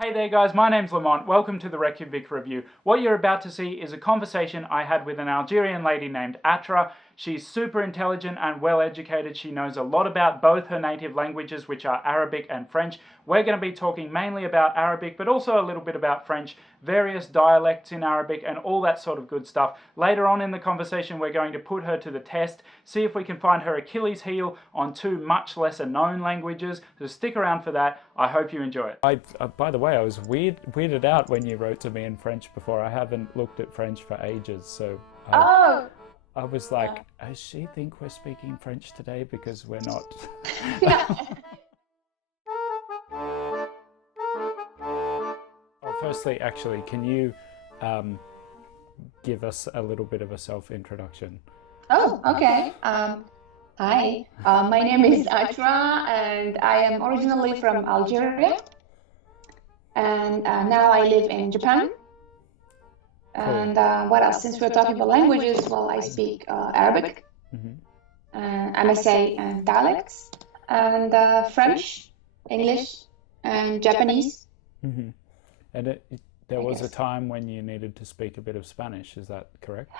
Hey there guys, my name's Lamont. Welcome to the Reykjavik Review. What you're about to see is a conversation I had with an Algerian lady named Atra. She's super intelligent and well educated. She knows a lot about both her native languages, which are Arabic and French. We're going to be talking mainly about Arabic, but also a little bit about French, various dialects in Arabic and all that sort of good stuff. Later on in the conversation, we're going to put her to the test, see if we can find her Achilles heel on two much lesser known languages. So stick around for that. I hope you enjoy it. By the way, I was weirded out when you wrote to me in French before. I haven't looked at French for ages, so I was like, does she think we're speaking French today? Because we're not. Well, firstly, actually, can you give us a little bit of a self-introduction? Oh, okay. Hi, my name is Atra, and I am originally from Algeria, and now I live in Japan. And what else? Since we're talking about languages, well, I speak Arabic, MSA and dialects, and French, English, and Japanese. And there was a time when you needed to speak a bit of Spanish, is that correct?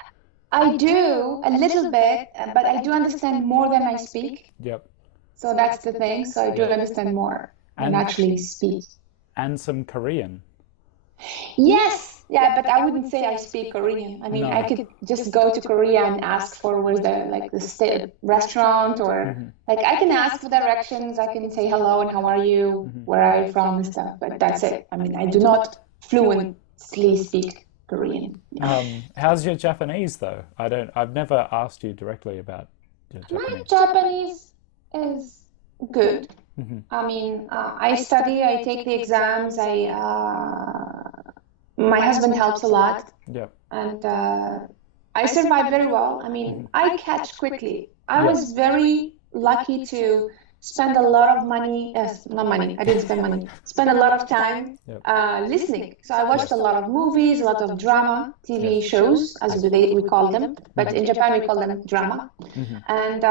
I do a little bit, but I do understand more than I speak. Yep. So that's the thing. So I do understand more than actually speak. And some Korean. Yes. Yeah, but I wouldn't say I speak Korean. I mean, I could just go to Korea and ask for where's the state restaurant, or like I can ask for directions. I can say hello and how are you, where are you from and stuff. But that's it. I mean, I do not fluently speak Korean. How's your Japanese though? I've never asked you directly about your Japanese. My Japanese is good. I mean, I study, I take the exams, my husband helps a lot. Yeah. And I survive very well. I mean, I catch quickly. I was very lucky to spend a lot of money, not money, I didn't spend money, spend a lot of time listening. So I watched a lot of movies, a lot of drama, TV shows, as we call them, but in Japan we call them drama. And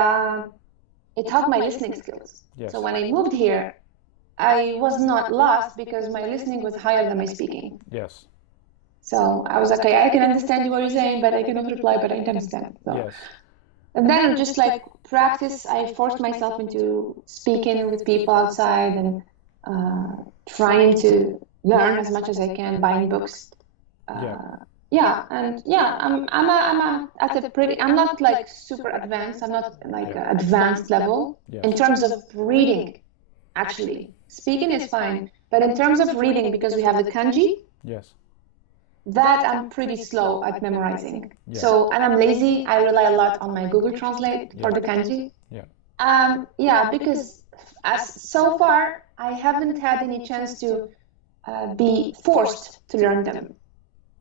it helped my listening skills. So when I moved here, I was not lost because my listening was higher than my speaking. Yes. So I was like, okay, I can understand what you're saying, but I cannot reply, but I can understand. So. And then just like practice, I forced myself into speaking with people outside and trying to learn as much as I can, buying books. I'm not like super advanced. I'm not like advanced level in terms of reading. Actually, speaking is fine, but in terms of reading, because we have the kanji. Yes. That I'm pretty slow at memorizing. So, and I'm lazy. I rely a lot on my Google Translate for the kanji. Because so far I haven't had any chance to be forced to learn them.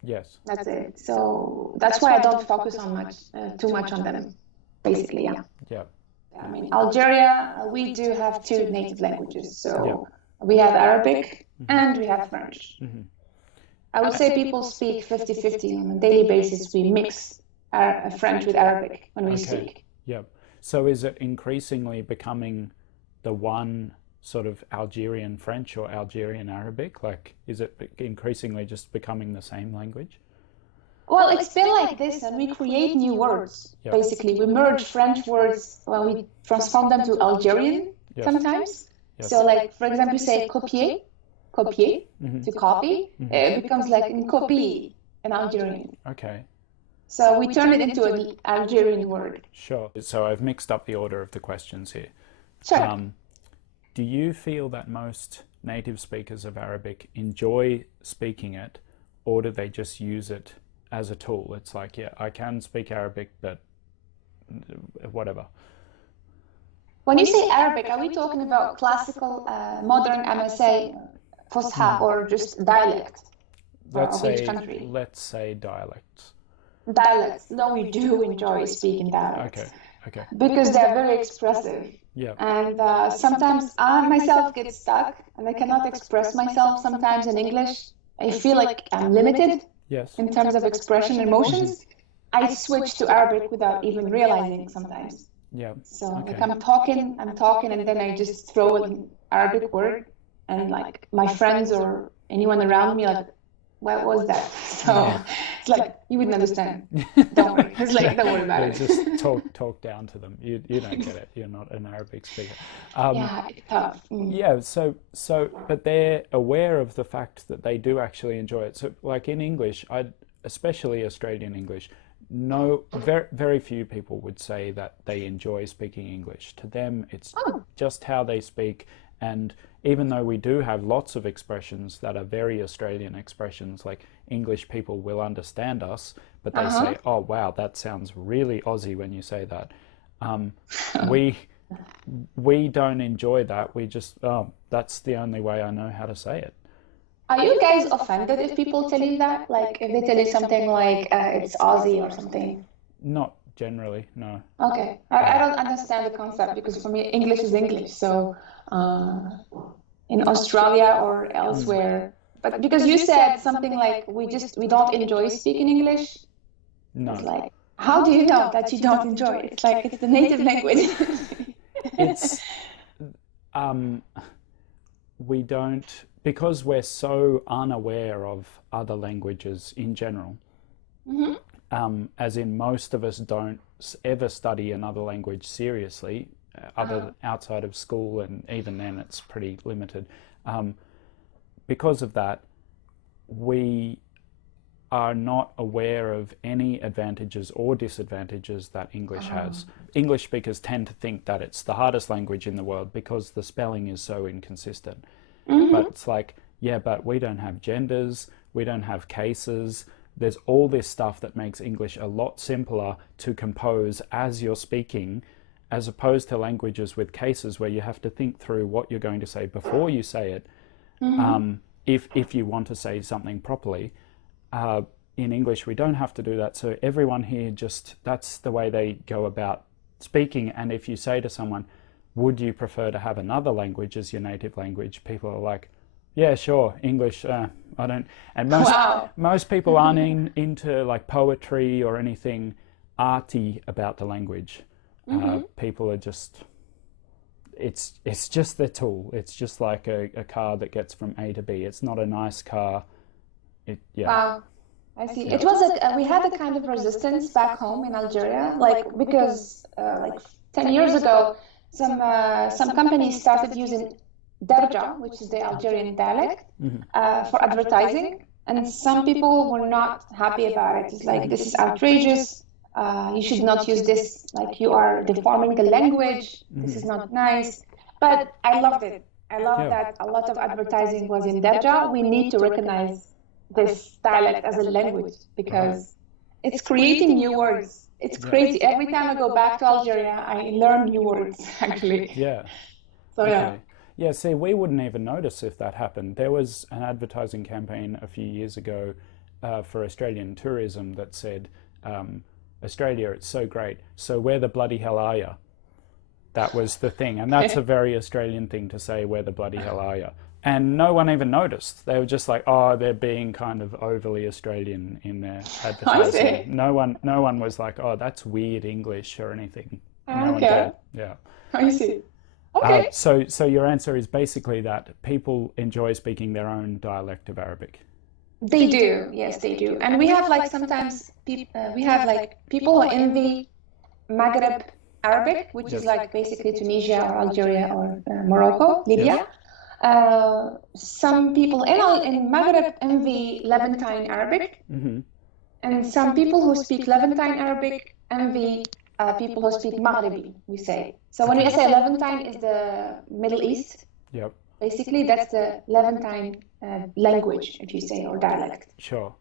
Yes. That's it. So that's why I don't focus on too much on them. Basically, yeah. I mean, Algeria, we do have two native languages. So we have Arabic and we have French. I would say people speak 50-50 on a daily basis. We mix French with Arabic when we speak. Yeah. So is it increasingly becoming the one sort of Algerian French or Algerian Arabic? Like, is it increasingly just becoming the same language? Well, it's been like this, and we create new words. Basically, we merge French words when we transform them to Algerian sometimes. So, like, for example, you say copier. To copy, it becomes like in copy in Algerian. Okay. So we turn it into an Algerian word. Sure. So I've mixed up the order of the questions here. Sure. Do you feel that most native speakers of Arabic enjoy speaking it, or do they just use it as a tool? It's like, yeah, I can speak Arabic, but whatever. When you say Arabic, are we talking about classical, modern MSA, Fusha, or just dialect? Let's say dialects. Dialects. No, we do enjoy speaking dialects. Okay. Because they're very expressive. Yeah. And sometimes I myself get stuck and I cannot express myself sometimes in English. I feel like I'm limited in terms of expression and emotions. I switch to Arabic without even realizing sometimes. Yeah. So like I'm talking, and then I just throw an Arabic word, and like my friends or anyone around me, like, what was that? So it's like, you wouldn't understand. Don't worry. It's like, don't worry about it. Just talk down to them. You don't get it. You're not an Arabic speaker. Yeah, it's tough. Yeah, but they're aware of the fact that they do actually enjoy it. So like in English, especially Australian English, very few people would say that they enjoy speaking English. To them, it's just how they speak. And even though we do have lots of expressions that are very Australian expressions, like English people will understand us, but they say, oh, wow, that sounds really Aussie when you say that. We don't enjoy that. We just, that's the only way I know how to say it. Are you guys offended if people tell you that? Like if they tell you something like it's Aussie or something? Not generally, no. Okay. I don't understand the concept because for me, English is English. So in Australia or elsewhere, but because you said something like we don't enjoy speaking English. No. It's like, how do you know that you don't enjoy it? It's like it's the native language. It's we don't, because we're so unaware of other languages in general, as in most of us don't ever study another language seriously, outside of school, and even then it's pretty limited. Because of that, we are not aware of any advantages or disadvantages that English has. English speakers tend to think that it's the hardest language in the world because the spelling is so inconsistent. But it's like, yeah, but we don't have genders, we don't have cases. There's all this stuff that makes English a lot simpler to compose as you're speaking, as opposed to languages with cases where you have to think through what you're going to say before you say it, if you want to say something properly. In English, we don't have to do that. So everyone here that's the way they go about speaking. And if you say to someone, would you prefer to have another language as your native language? People are like, yeah, sure, English, I don't. And most people aren't into like poetry or anything arty about the language. People are just, it's just their tool. It's just like a car that gets from A to B. It's not a nice car. Wow, I see. It was we had a kind of resistance back home in Algeria, like because like 10 years ago, some companies started using Darja, which is the Algerian dialect, for advertising, and some people were not happy about it. It's like, this is outrageous. You should not use this. Like, you are deforming the language. This is not nice. But I loved it. I love that a lot of advertising was in Darja. We need to recognize this dialect as a language because it's creating new words. It's crazy. Every time I go back to Algeria, I learn new words, actually. Yeah. So, yeah. Yeah, see, we wouldn't even notice if that happened. There was an advertising campaign a few years ago for Australian tourism that said, Australia, it's so great, so where the bloody hell are you? That was the thing. And that's a very Australian thing to say, where the bloody hell are you? And no one even noticed. They were just like, oh, they're being kind of overly Australian in their advertising. No one was like, oh, that's weird English or anything. No one did. Yeah. I see. Okay. So your answer is basically that people enjoy speaking their own dialect of Arabic. They do. Yes, they do. And we have like sometimes we have like people who envy Maghreb Arabic, which is like basically Tunisia or Algeria or Morocco, Libya. Some people in Maghreb envy Levantine Arabic, and some people who speak Levantine Arabic envy people who speak Maghrebi, we say. So when we say Levantine is the Middle East, basically that's the Levantine language, if you say, or dialect. Sure.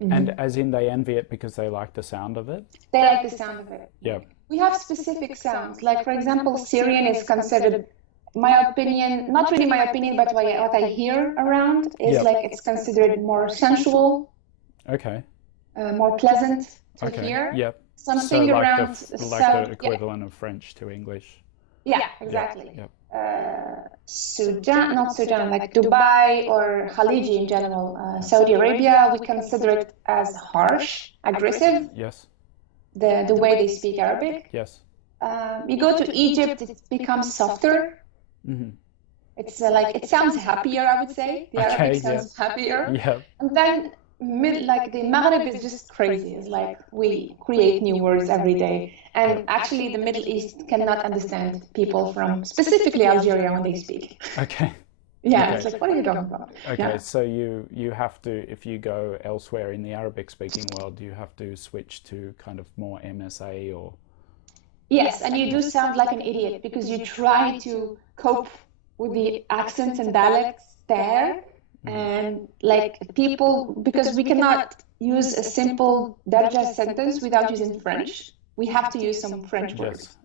And as in they envy it because they like the sound of it? They like the sound of it. Yeah. We have specific sounds. Like, for example, Syrian is considered, my opinion, not really my opinion, but what I hear around is like it's considered more sensual. Okay. More pleasant to hear. Yep. Something so around the equivalent of French to English. Yeah, exactly. Sudan, not Sudan, like Dubai or Khaliji in general, Saudi Arabia, we consider it as harsh, aggressive. Yes. The way they speak Arabic. Yes. You go to Egypt, it becomes softer. It's like it sounds happier, I would say. The Arabic sounds happier. Yeah. And then like the Maghreb is just crazy. It's like we create new words every day. And actually the Middle East cannot understand people from specifically Algeria when they speak. Okay. Yeah, Okay. it's like, what are you talking about? Okay, Yeah. so you have to, if you go elsewhere in the Arabic speaking world, you have to switch to kind of more MSA or... Yes, and you do sound like an idiot because you try to cope with the accents and dialects there. And like people, because we cannot use a simple Darja sentence without using French. We have to use some French words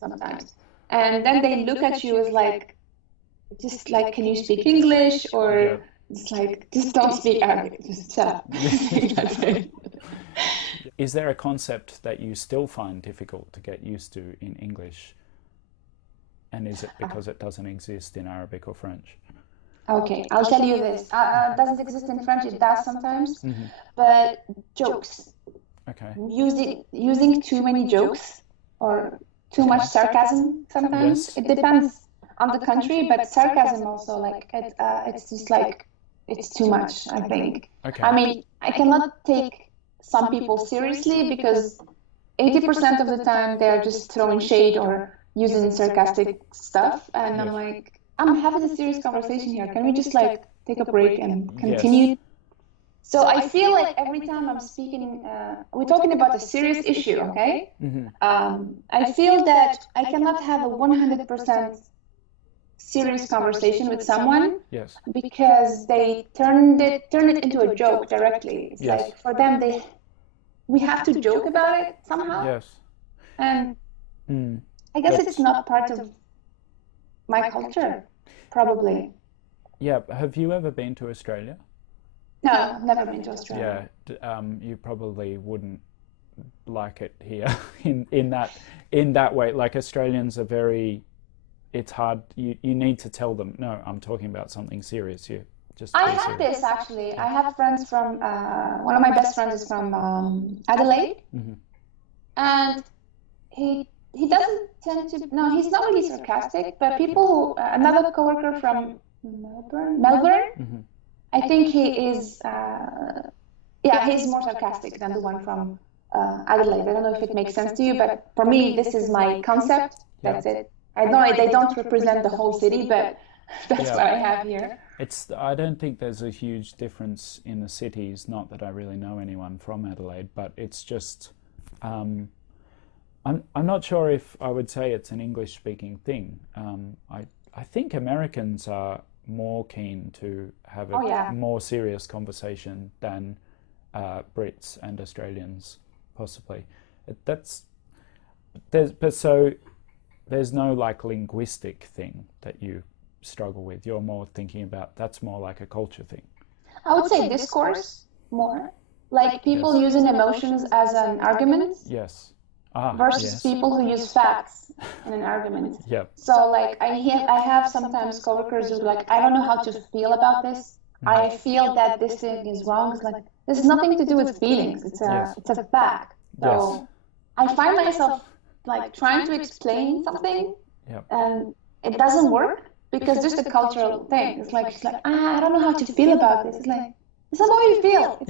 sometimes. And then they look at you as like, just like, can you speak English? Or it's like, just don't speak Arabic, just shut up. That's it. Is there a concept that you still find difficult to get used to in English? And is it because it doesn't exist in Arabic or French? Okay, I'll tell you this. It doesn't exist in French, it does sometimes, but jokes. Okay. Using too many jokes or too much sarcasm sometimes. It depends on the country, but sarcasm also, like, it's just like, it's too much, I think. Okay. I mean, I cannot take some people seriously because 80% of the time they're just throwing shade or using sarcastic stuff, and I'm like, I'm having a serious conversation here. Can we just like take a break and continue? So I feel like every time I'm speaking, we're talking about a serious issue, okay? I feel that I cannot have a 100% serious conversation with someone because they turn it into a joke directly. It's like for them, we have to joke about it somehow. Yes. And I guess it's not part of my culture, probably. Yeah. Have you ever been to Australia? No, I've never been to Australia. Yeah. You probably wouldn't like it here in that way. Like Australians are very. It's hard. You need to tell them. No, I'm talking about something serious. You just. I have this actually. I have friends from. One of my best friends is from Adelaide, and he doesn't tend to. No, he's not really sarcastic. But people who another coworker from Melbourne. I think he is. He's more sarcastic than the one from Adelaide. I don't know if it makes sense to you, but for me, this is my concept. That's it. I know they don't represent the whole city, but that's what I have here. I don't think there's a huge difference in the cities. Not that I really know anyone from Adelaide, but it's just. I'm not sure if I would say it's an English-speaking thing. I think Americans are more keen to have a more serious conversation than Brits and Australians, possibly. There's no like linguistic thing that you struggle with. You're more thinking about that's more like a culture thing. I would say discourse more, like people using emotions as an argument. Yes. Versus people who use facts in an argument. Yeah. So like I have sometimes coworkers who are like, I don't know how to feel about this. I feel that this thing is wrong. It's like this has nothing to do with feelings. It's a fact. So I find myself like trying to explain something, and it doesn't work because just a cultural thing. It's like she's like, I don't know how to feel about this. It's like it's not how you feel.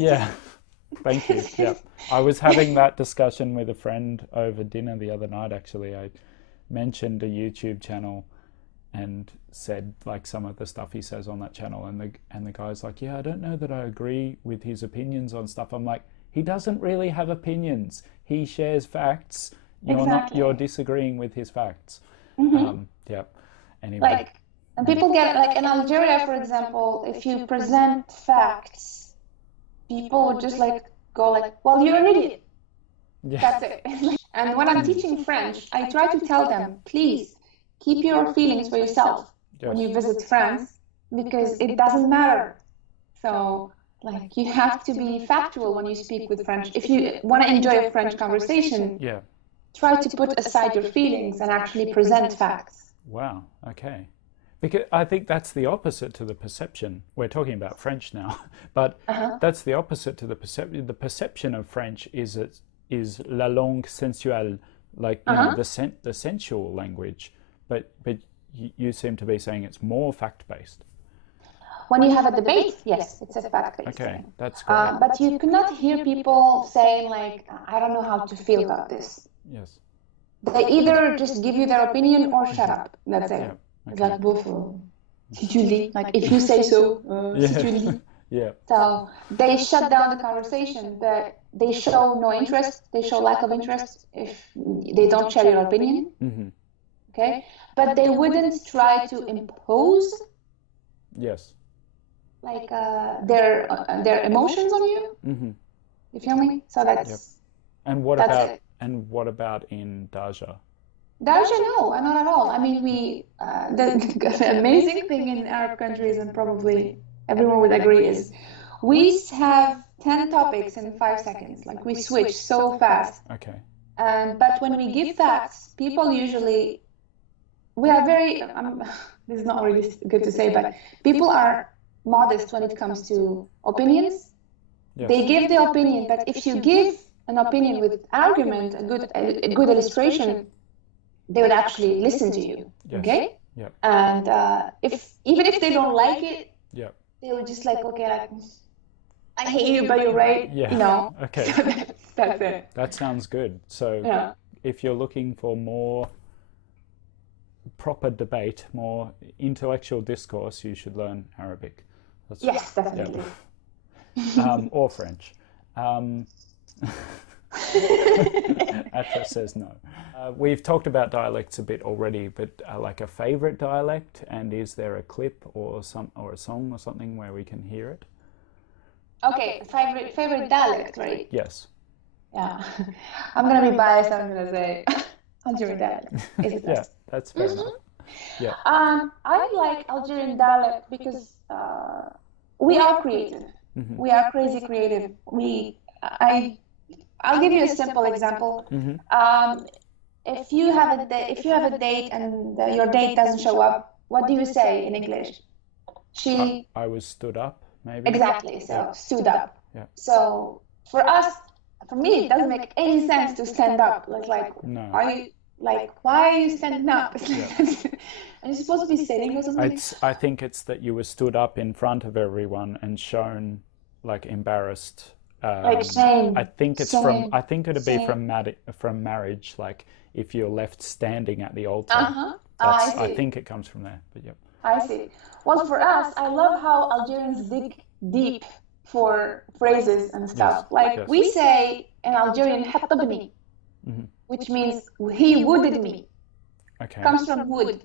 Thank you. Yeah, I was having that discussion with a friend over dinner the other night. Actually, I mentioned a YouTube channel and said like some of the stuff he says on that channel, and the guy's like, yeah, I don't know that I agree with his opinions on stuff. I'm like, he doesn't really have opinions. He shares facts. You're disagreeing with his facts. Anyway. And people get like in Algeria, for example, if you present facts, people would just like go like, well, you're an idiot. That's it. And when I'm teaching French, I try to tell them, please keep your feelings for yourself when you visit France, because it doesn't matter. So like you have to be factual when you speak with French. If you want to enjoy a French conversation, try to put aside your feelings and actually present facts. Wow. Okay. Because I think that's the opposite to the perception. We're talking about French now, but that's the opposite to the perception. The perception of French is la langue sensuelle, like the sensual language. But you seem to be saying it's more fact-based. When you have a debate, yes, it's a fact-based Okay, thing. that's great. But you cannot hear people saying like, I don't know how to feel about this. Yes. They either just give you their opinion or shut up. That's it. Yeah. It's Okay. like both. Si tu le dis, like if you say so, si tu le dis. Yeah. So they shut down the conversation, but they show no interest. They show lack of interest if they don't share your opinion. Mm-hmm. Okay, but they wouldn't try to impose Yes. like their emotions on you. Mm-hmm. You feel me? So that's. Yep. And what that's about it. and what about in Darja? Darja, no, not at all. I mean, the amazing thing in Arab countries, and probably everyone would agree, is we have 10 topics in 5 seconds. Like we switch so fast. Okay. But when we give facts, people usually, we are very, this is not really good to say, but people are modest when it comes to opinions. Yes. They give the opinion, but if you give an opinion with argument, a good illustration, they would actually listen to you. Yes. Okay? Yep. And even if they don't like it, Yep. they would just like, okay, like, I hate you, but you're right. Yeah. You know? Okay. That's it. That sounds good. So Yeah. if you're looking for more proper debate, more intellectual discourse, you should learn Arabic. That's, Yes, definitely. Or French. Atra says no. We've talked about dialects a bit already, but like a favorite dialect, and is there a clip or a song or something where we can hear it? Okay, favorite dialect, right? Yes. Yeah. I'm gonna be biased. I'm gonna say Algerian dialect. Is it Yeah, that's fair enough. Yeah. I like Algerian dialect because we are creative. Mm-hmm. We are crazy creative. I'll give you a simple example. Mm-hmm. If you have a date and your date doesn't show up, what do you say in English? I was stood up, maybe. Exactly. So Yeah. stood up. Yeah. So for me, it doesn't make any sense to stand up. Like No. why are you standing up? Yeah. Are you supposed to be sitting or something? I think it's that you were stood up in front of everyone and shown like embarrassed. Like shame. I think it's shame. I think it'd be Shame. from marriage. Like if you're left standing at the altar. I think it comes from there. But yep. I see. Well, for us, I love how Algerians dig deep for phrases and stuff. Yes. Like Yes. we say in Algerian, "حطبني," which means he wooded me. Okay. Comes from wood.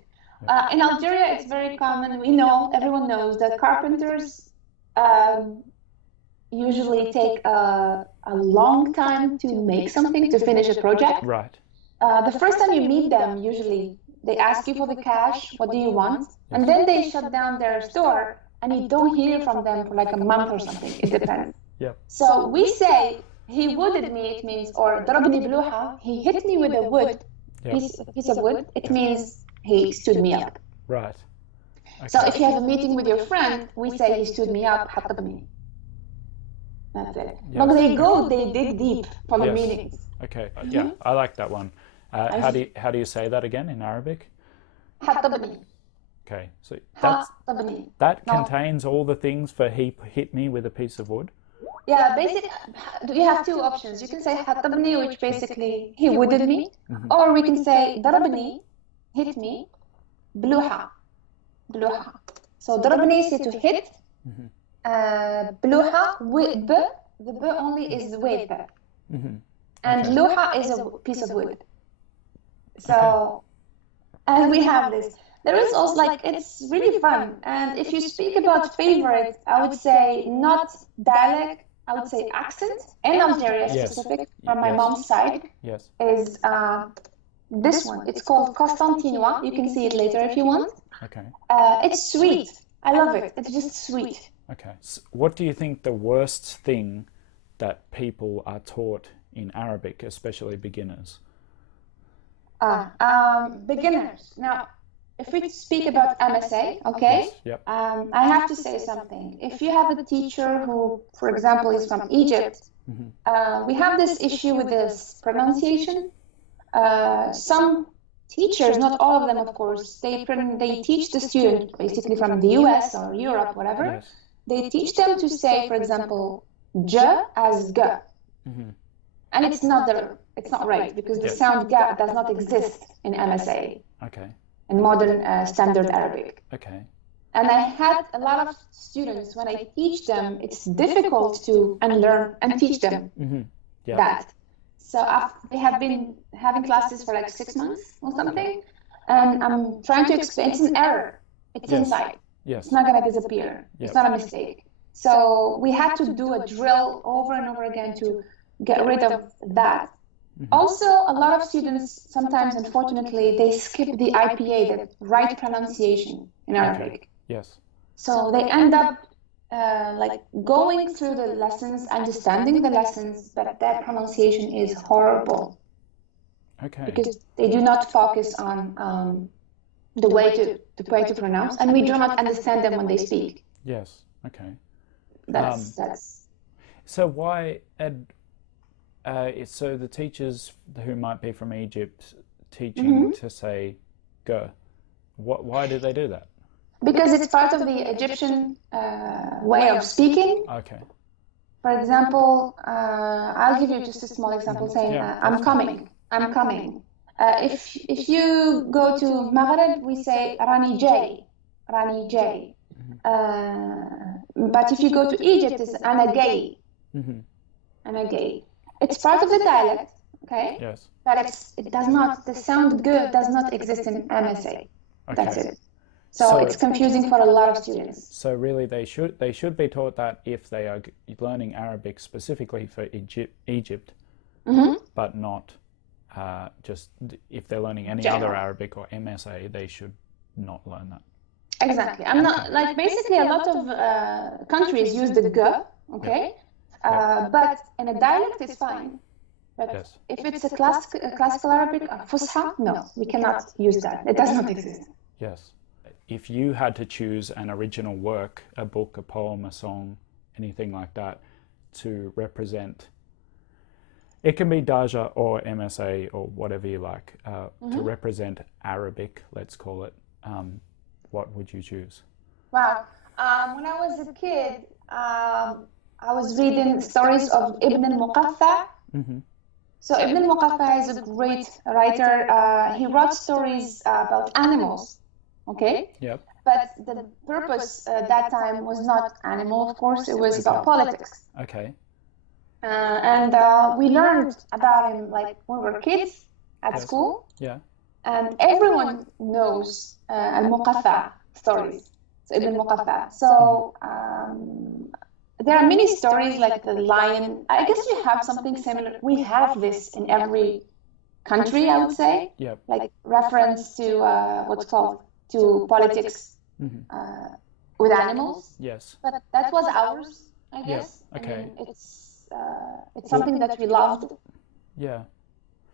In Algeria, it's very common. Everyone knows that carpenters usually take a long time to make something, to finish a project. Right. The first time you meet them, usually they ask you for the cash, what do you want? And then they shut down their store and you don't hear from them for like a month or something. It depends. Yep. So we say, he wooded me, it means, or ضربني بلوحة, he hit me with a wood, Yep. piece of wood, it means he stood me up. Right. Okay. So if you have a meeting with your friend, we say he stood me up, حطبني. That's it. Yes. But they dig deep for the Yes. meetings. Okay. Yeah, I like that one. How do you say that again in Arabic? حطبني. Okay. So حطبني. that No. contains all the things for he hit me with a piece of wood. Yeah, you have two options. You can say حطبني, which basically he wooded me, or we can say ضربني, hit me, بلوحة. So ضربني is to hit. بلوحة, the b only is with. And لوحة is a piece of wood. So, and we have this. There is also it's really fun. And if you speak about favorites, I would say not dialect, I would say accent. In Algeria specific, from my mom's side, Yes. is this one. It's called Constantinois. You can see it later if you want. Okay. It's sweet. I love it. It's just sweet. Okay. So what do you think the worst thing that people are taught in Arabic, especially beginners? Beginners. Now, if we speak about MSA, okay? Yes. Yep. I have to say something. If you have a teacher who, for example, is from Egypt, we have this issue with this pronunciation. Some teachers, not all of them, of course, they teach the student, basically from the US or Europe, whatever. Yes. They teach them to say, for example, j as g. And it's not right, because the sound ga does not exist in MSA. Okay. In modern standard Arabic. Okay. And I had a lot of students, when I teach them, it's difficult to unlearn and teach them that. So they have been having classes for like 6 months or something, and I'm trying to explain, it's an error. It's inside. Yes. It's not going to disappear. It's not a mistake. So we had to do a drill over and over again to get rid of that. Also, a lot of students, sometimes, unfortunately, they skip the IPA, the right pronunciation in Arabic. Yes. So they end up like going through the lessons, understanding the lessons, but their pronunciation is horrible. Okay. Because they do not focus on the way to pronounce, and we do not understand them when they speak. Yes. Okay. That's. So why so the teachers who might be from Egypt teaching to say "go," why did they do that? Because it's part of the Egyptian way of speaking. Okay. For example, I'll give you just a small example saying, I'm coming. If you go to Maghreb, we say Rani J. But if you go to Egypt, it's Ana Gay. Ana Gay. It's part of the dialect, okay? Yes. But it does not, the sound good does not exist in MSA. Okay. That's it. So it's confusing for a lot of students. So really they should be taught that if they are learning Arabic specifically for Egypt, but not just if they're learning any other Arabic or MSA, they should not learn that. Exactly. I'm not, like, basically a lot of countries use the g, okay? But in a dialect, it's fine. But if it's a classical Arabic, Fusha, no, we cannot use that. It does not exist. Yes. If you had to choose an original work, a book, a poem, a song, anything like that, to represent, it can be Darja or MSA or whatever you like, to represent Arabic, let's call it, what would you choose? Wow. When I was a kid, I was reading stories of Ibn al-Muqaffa. So Ibn al-Muqaffa is a great writer. He wrote stories about animals, okay? Yep. But the purpose at that time was not animal, of course. It was about politics. Okay. And we learned about him like when we were kids at school. Yeah. And everyone knows al-Muqaffa stories. So Ibn al-Muqaffa. So there are many stories like the lion. I guess we have something similar. We have this in every country, I would say. Yep. Like reference to what's called to politics with animals. Yes. But that was ours, I guess. Yeah. Okay. I mean, it's something that we loved. Yeah.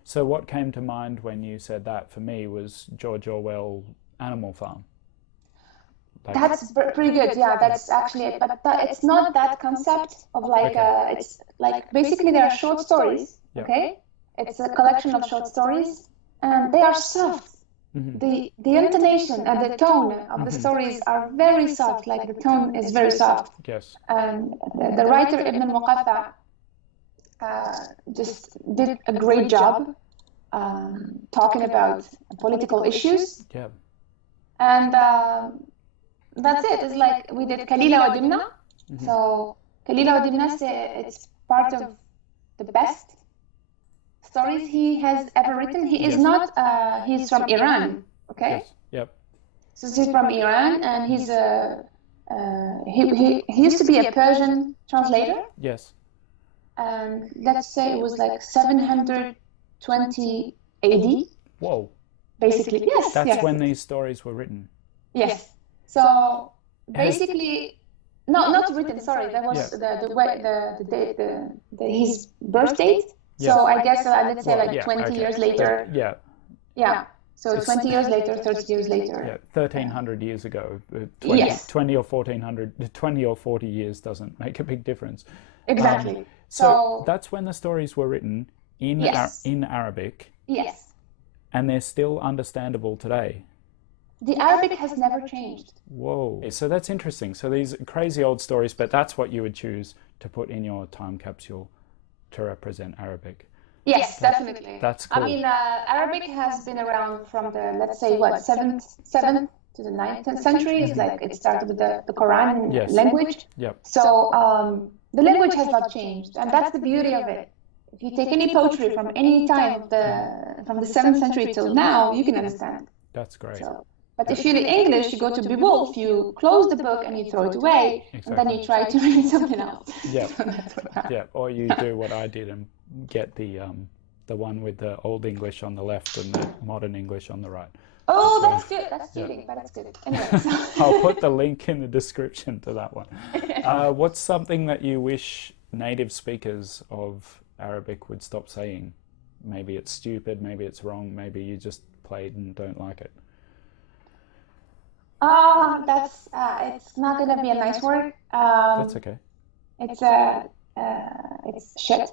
So what came to mind when you said that for me was George Orwell, Animal Farm. Like, that's pretty good. Yeah, that's actually it. But it's not that concept of like it's like basically there are short stories. Yep. Okay, it's a collection of short stories, and they are soft. The intonation and the tone of the stories are very soft. Like the tone is very soft. Yes. And the writer Ibn al-Muqaffa just did a great job talking about political issues. Yeah. And that's it. It's like we did Kalila wa Dimna. So Kalila wa Dimna, it's part of the best stories he has ever written. He is not, he's from Iran, okay? Yes. Yep. So he's from Iran, and he's he used to be a Persian translator. Yes. And let's say it was like 720 AD. Whoa. Basically, yes. That's when these stories were written. Yes. So basically, no, not written. Sorry, that was his birth date. Yes. So I guess let's say like 20 years later. Yeah. Yeah. So 20 years later, 30 years later. Yeah, 1,300 years ago. 20 or 1,400, 20 or 40 years doesn't make a big difference. Exactly. So that's when the stories were written in Yes. in Arabic. Yes. And they're still understandable today. The Arabic has never changed. Whoa. So that's interesting. So these crazy old stories, but that's what you would choose to put in your time capsule to represent Arabic. Yes, definitely. That's cool. I mean, Arabic has been around from the, let's say, what, 7th to the 9th century. It's like it started with the Quran language. Yep. So the language has not changed, and that's the beauty of it. If you take any poetry from any time from the 7th century till now, you can understand. That's great. So, but if you're in English, you go to Beowulf, you close the book and you throw it away, and then you try to read something else. Yeah. So that's what happens. Yeah. Or you do what I did and get the one with the old English on the left and the modern English on the right. Oh, that's good. That's cheating, but that's good. Anyway, I'll put the link in the description to that one. What's something that you wish native speakers of Arabic would stop saying? Maybe it's stupid, maybe it's wrong, maybe you just played and don't like it. That's it's not gonna be a nice word. That's okay. It's shit.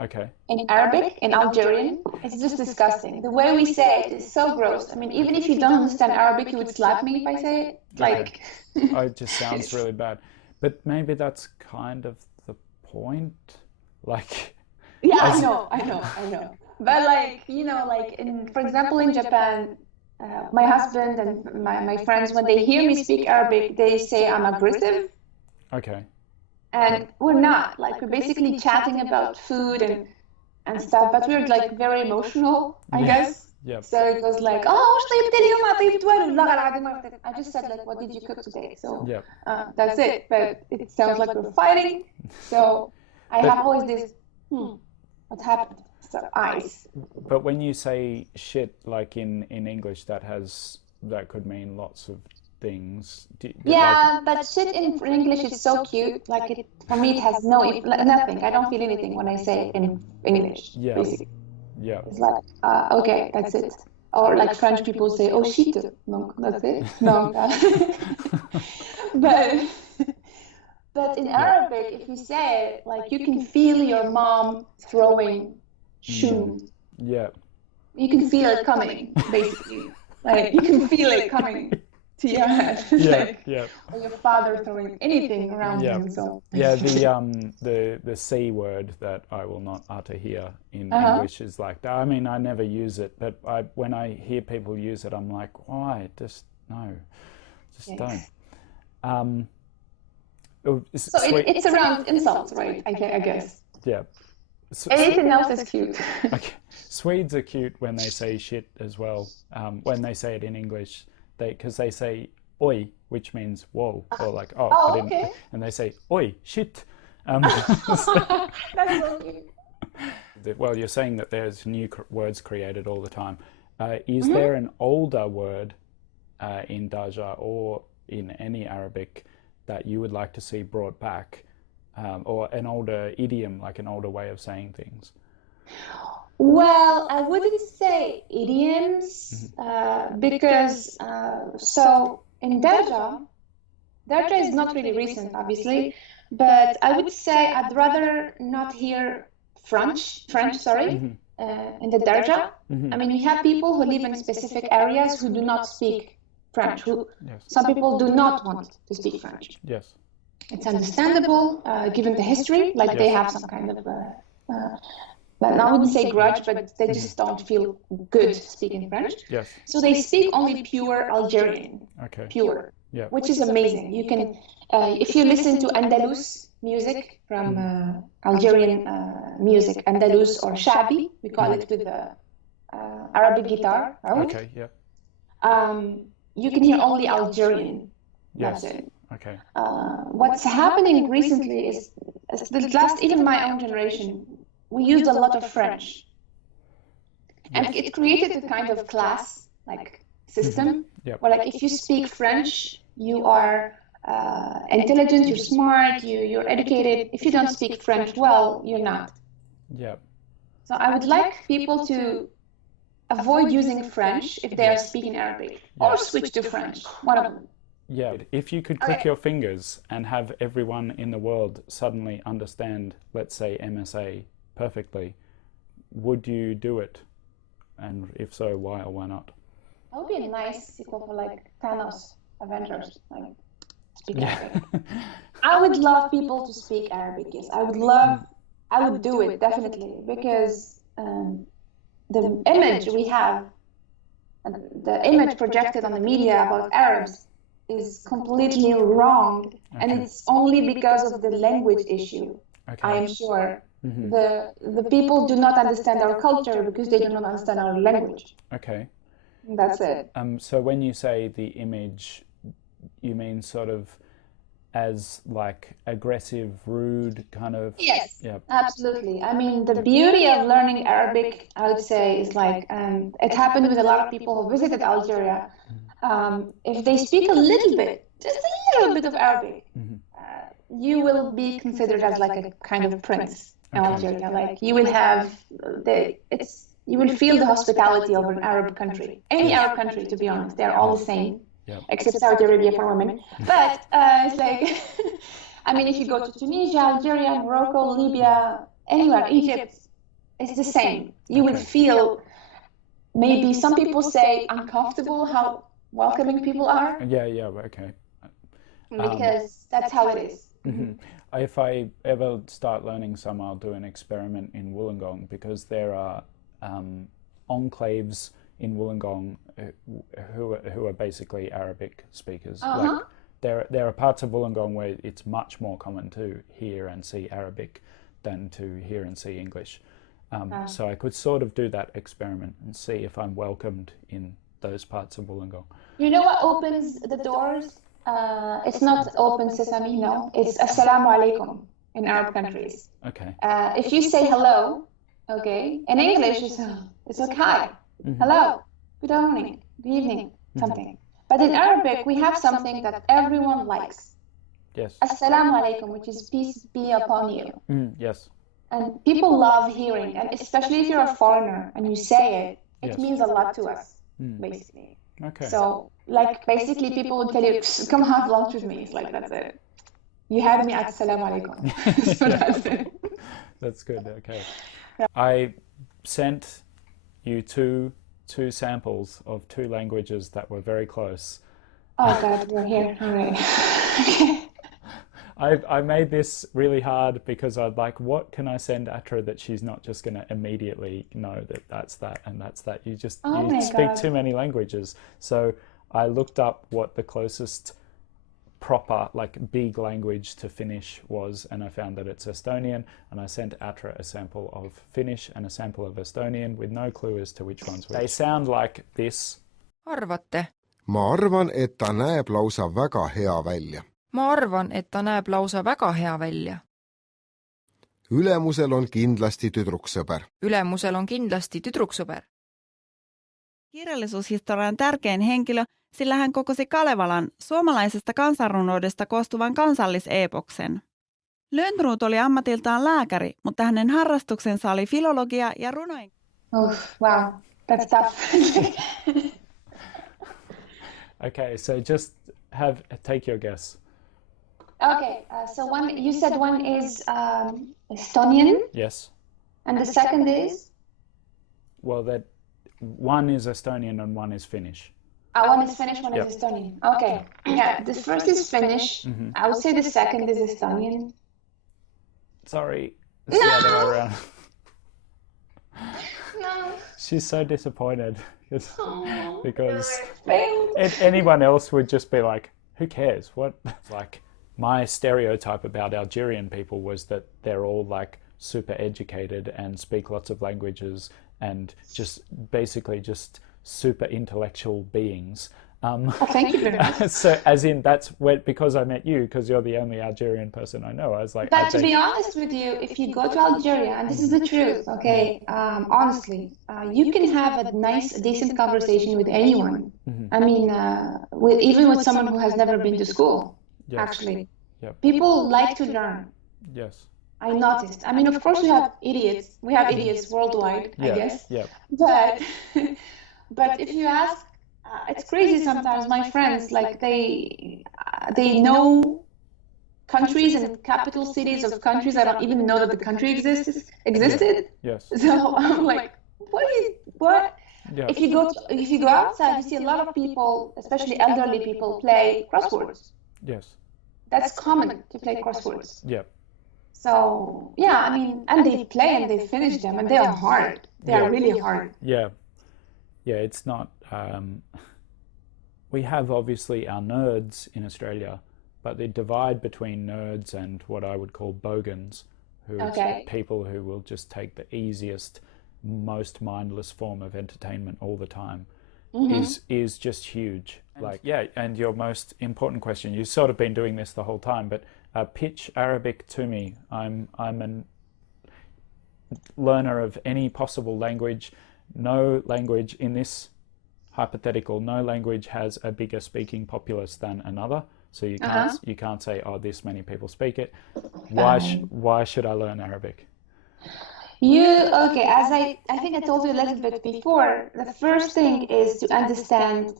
Okay. In Arabic, in Algerian, it's just disgusting. The way we say it is so gross. I mean, even if you don't understand Arabic, you would slap me if I say it. Like, oh, it just sounds really bad. But maybe that's kind of the point. Like, yeah, I know. But like, like for example, in Japan, my husband and my friends, when they hear me speak Arabic, they say I'm aggressive. Okay. And we're not. Like, we're basically chatting about food and stuff, but we're like very emotional, I guess. Yeah. So it was like, oh, I just said, like, what did you cook today? So that's it. But it sounds like we're fighting. So I have always this, what happened? So eyes. But when you say shit, like in English, that could mean lots of things. But shit in English is so cute. Like, for me, it has nothing. I don't feel anything when I say it in English. Yeah. Basically. Yeah. It's like, okay, that's it. Or like French people say, oh shit. No, that's it. No. But in Arabic, if you say it, like, you can feel your mom throwing shoe. Yeah. You can feel it coming, basically. Like, you can feel it coming to your head. Or your father throwing anything around him. So. Yeah, the C word that I will not utter here in English is like that. I mean, I never use it, but when I hear people use it, I'm like, why? Just don't. So it's around insults, right? I guess. Yeah. Anything else is cute. Okay. Swedes are cute when they say shit as well. When they say it in English, because they say oi, which means whoa, or like I didn't. Okay. And they say oi shit. That's so cute. Well, you're saying that there's new words created all the time. Is there an older word in Darja or in any Arabic that you would like to see brought back, or an older idiom, like an older way of saying things? Well, I wouldn't say idioms because so in Darja is not really recent, obviously, but I would say I'd rather not hear French, in the Darja. I mean, you have people who live in specific areas who do not speak French. Some people do not want to speak French. Yes. It's understandable, given the history, like they have some kind of well, I wouldn't say grudge, but they just don't feel good speaking French. Yes. So they speak only pure Algerian. Okay. Pure. Yeah. Which is amazing. You can, if you listen to Andalus music from Algerian music, Andalus or Shabi, we call it with the Arabic guitar. Okay. Yeah. You can hear only Algerian. Yes. That's it. Okay. What's happening recently is the last, even my own generation, we used a lot of French. And it created a kind of class, like, system, where, like, if you speak French, you are intelligent, you're smart, you're educated. If you don't speak French well, you're not. Yeah. So I would like people to avoid using French if they are speaking Arabic, or switch to French, one of them. Yeah, if you could click your fingers and have everyone in the world suddenly understand, let's say, MSA perfectly, would you do it? And if so, why or why not? That would be a nice sequel for like Thanos Avengers, like speak Yeah. Arabic. I would love people to speak Arabic. Yes, I would do it definitely because the image we have, the image projected on the media about Arabs is completely wrong, and it's only because of the language issue. I am sure. The people do not understand our culture because they do not understand our language. Okay. That's it. So when you say the image, you mean sort of as like aggressive, rude kind of? Yes, yeah. Absolutely. I mean, the beauty of learning Arabic, I would say, is like it happened with a lot of people who visited Algeria. If they speak a little bit, just a little bit of Arabic, you will be considered as like a kind of prince in Algeria. Like you will have you will feel the hospitality of an Arab country. Any Arab country, to be honest, they're all the same. Yep. Except Saudi Arabia for women. But it's like, I mean, if you go to Tunisia, Algeria, Morocco, Libya, anywhere, Egypt, it's the same. You will feel, maybe some people say, uncomfortable how welcoming people are. Yeah, okay. Because that's how it is. If I ever start learning some, I'll do an experiment in Wollongong because there are enclaves in Wollongong who are basically Arabic speakers. Like there are parts of Wollongong where it's much more common to hear and see Arabic than to hear and see English. So I could sort of do that experiment and see if I'm welcomed in those parts of Wollongong. You know what opens the doors? It's not open sesame, no. It's assalamu alaikum in Arab countries. Okay. If you say hello, okay, in English it's like hi. Hello, good morning, good evening, something. But in Arabic, we have something that everyone likes. Yes. Assalamu alaikum, which is peace be upon you. Yes. And people love hearing, and especially if you're a foreigner and you say it, it means a lot to us, basically. Okay. So, like, basically people would tell you, come have lunch with me. It's like, that's it. You had me at assalamu alaikum. So that's it. That's good, okay. Yeah. I sent you two samples of two languages that were very close. Oh God, we're here. All right. Okay. I made this really hard because I'd like, what can I send Atra that she's not just going to immediately know that that's that and that's that. You speak too many languages. So I looked up what the closest proper, like big language to Finnish was, and I found that it's Estonian, and I sent Atra a sample of Finnish and a sample of Estonian with no clue as to which ones were. They sound like this. Arvate? Ma arvan, et ta näeb lausa väga hea välja. Ma arvan, et ta näeb lausa väga hea välja. Ülemusel on kindlasti tüdruksõber. Ülemusel on kindlasti tüdruksõber. Kirjallisuushistorian tärkein henkilö, sillä hän kokosi Kalevalan suomalaisesta kansanrunoudesta koostuvan kansalliseepoksen. Lönnruut oli ammatiltaan lääkäri, mutta hänen harrastuksensa oli filologia ja runoin. Oh, wow, that's tough. Okay, so just take your guess. Okay, so you said one is Estonian? Yes. And the second is? Well, that one is Estonian and one is Finnish. One is Finnish, one is Estonian. Okay, yeah, the first is Finnish. I would say the second is Estonian. Sorry, it's the other way around. No. She's so disappointed because anyone else would just be like, who cares? What? Like, my stereotype about Algerian people was that they're all like super educated and speak lots of languages and just basically just super intellectual beings. Thank you very much. So as in because I met you, because you're the only Algerian person I know, I was like... But to be honest with you, if you go to Algeria, and this is the truth, okay, honestly, you can have a nice, decent conversation with anyone. I mean, even with someone who has never been to school, actually. Yep. People like to learn. Yes. I noticed. I mean, of course we have idiots. We have idiots worldwide, I guess. Yeah. But if you ask, it's crazy sometimes. My friends, like they know countries and capital cities of countries. I don't even know that the country existed. Yes. So I'm like, what? Yeah. If you go outside, you see a lot of people, especially elderly people, play crosswords. Yes. That's common to play crosswords. Yeah. So yeah, I mean, and they play and they finish them, and they are hard. They are really hard. Yeah. Yeah, it's not... we have obviously our nerds in Australia, but the divide between nerds and what I would call bogans, who are people who will just take the easiest, most mindless form of entertainment all the time, is just huge. Like, yeah, and your most important question, you've sort of been doing this the whole time, but pitch Arabic to me. I'm a learner of any possible language. No language in this hypothetical, no language has a bigger speaking populace than another. So you can't say, oh, this many people speak it. Why should I learn Arabic? As I think I told you a little bit before, the first thing is to understand.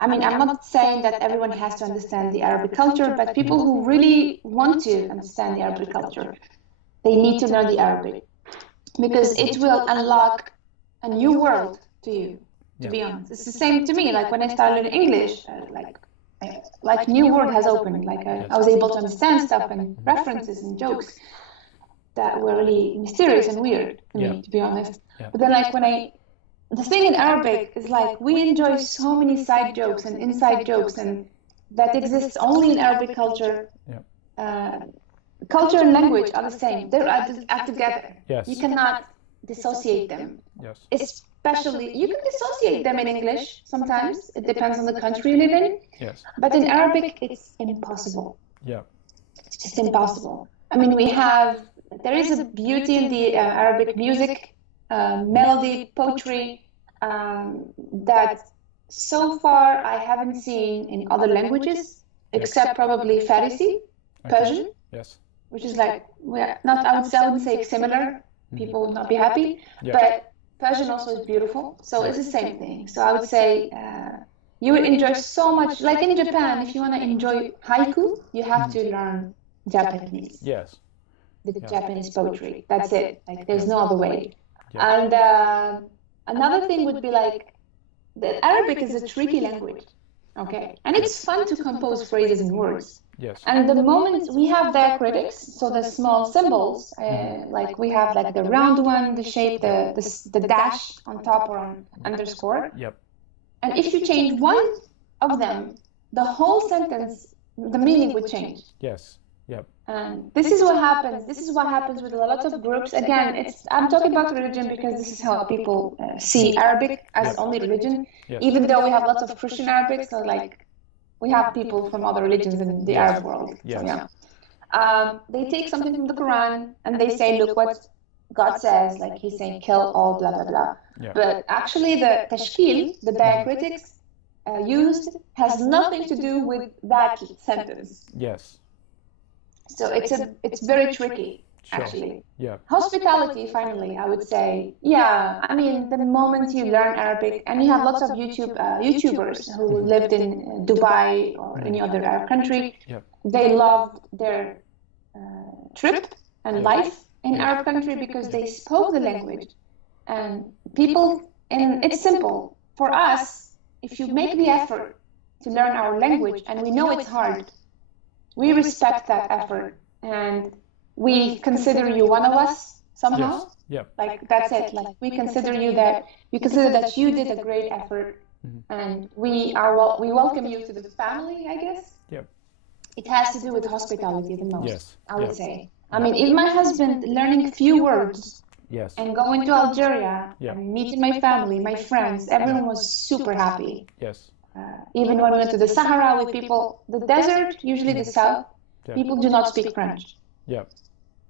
I mean, I'm not saying that everyone has to understand the Arabic culture, but people who really want to understand the Arabic culture, they need to learn the Arabic, because it will unlock a new world to you, to be honest. It's the same to me, like when I started learning English, like new world has opened, like I was able to understand stuff and references and jokes that were really mysterious and weird to me, to be honest. But then like the thing in Arabic is like we enjoy so many side jokes and inside jokes, and that exists only in Arabic culture. Culture and language are the same. They are together. Yes. You cannot dissociate them. Yes. Especially, you can dissociate them in English sometimes. It depends on the country you live in. Yes. But in Arabic, it's impossible. Yeah. It's just impossible. I mean, there is a beauty in the Arabic music, melody, poetry, that so far I haven't seen in other languages, except probably Farsi, Persian. Yes. Which is like, I wouldn't say similar. People would not be happy, but Persian also is beautiful. So it's the same thing. So I would say you would enjoy so much. Like in Japan, if you want to enjoy haiku, you have to learn Japanese. Yes. The Japanese poetry. That's it. Like there's no other way. And another thing would be like, the Arabic is a tricky language. Okay, and it's fun to compose phrases and words. Yes. And the moment we have diacritics, so the small symbols, like we have like the round one, the shape, the dash on top or on underscore. Yep. And if you change one of them, the whole sentence, the meaning would change. Yes. Yep. And this is what happens. This is what happens with a lot of groups. Again, I'm talking about religion because this is how people see Arabic as only religion. Yes. Even though we have lots of Christian Arabic, so like we have people from other religions in the Arab world. Yes. So, yeah. They take something from the Quran and they say, look what God says, like he's saying, kill all, blah, blah, blah. Yeah. But actually the tashkil, the diacritics used, has nothing to do with that sentence. Yes. So it's very tricky, actually. Yeah. Hospitality, finally, I would say, I mean, the moment you learn Arabic, and you have lots of YouTubers who lived in Dubai or any other Arab country, they loved their trip and life in Arab country because they spoke the language. And it's simple. For us, if you make the effort to learn our language, and we know it's hard, we respect that effort, and we consider you one of us somehow. Yes. Yeah. Like that's it. Like we consider that you did a great effort, and we welcome you to the family, I guess. Yeah. It has to do with hospitality the most. Yes. I would say. I mean, if my husband learning few words and going to Algeria and meeting my family, my friends, everyone was super happy. Yes. Even when we went to the Sahara with people, the desert, usually the south, people do not speak French. Yeah.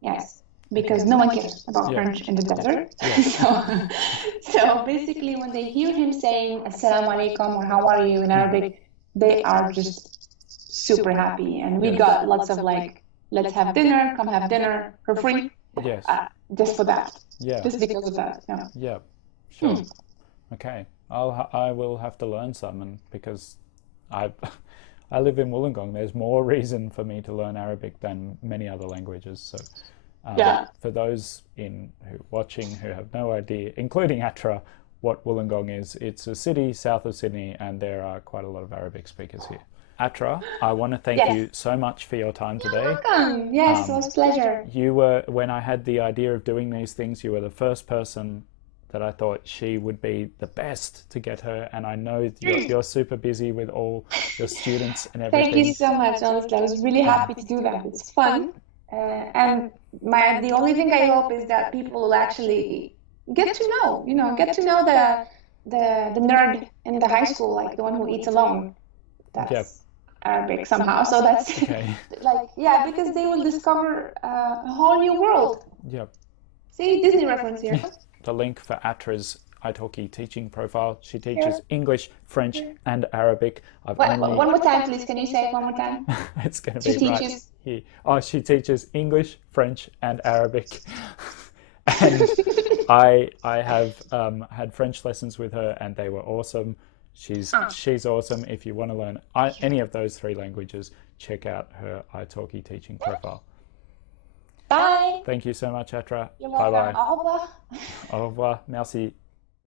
Yes, because no one cares about French in the desert. So basically, when they hear him saying Assalamu alaikum or how are you in Arabic, they are just super happy. And we got lots of like, let's have dinner, come have dinner for free. Yes. Just for that. Yeah. Just because of that. Yeah. Yeah. Sure. Okay. I will have to learn some, and because I live in Wollongong, there's more reason for me to learn Arabic than many other languages. So for those watching who have no idea, including Atra, what Wollongong is. It's a city south of Sydney, and there are quite a lot of Arabic speakers here. Atra, I want to thank you so much for your time today. You're welcome. Yes, it was a pleasure. You were, when I had the idea of doing these things, you were the first person that I thought she would be the best to get her, and I know you're super busy with all your students and everything. Thank you so much, honestly. I was really happy to do that. It's fun. And the only thing I hope is that people will actually get to know, the nerd in the high school, like the one who eats alone. That's Arabic somehow. So that's because they will discover a whole new world. Yep. See, Disney reference here. The link for Atra's iTalki teaching profile. She teaches English, French, and Arabic. One more time, please. Can you say it one more time? It's going to be right here. Oh, she teaches English, French, and Arabic. And I have had French lessons with her, and they were awesome. She's awesome. If you want to learn any of those 3 languages, check out her iTalki teaching profile. Bye. Thank you so much, Atra. You're welcome. Bye-bye. Au revoir. Au revoir. Merci.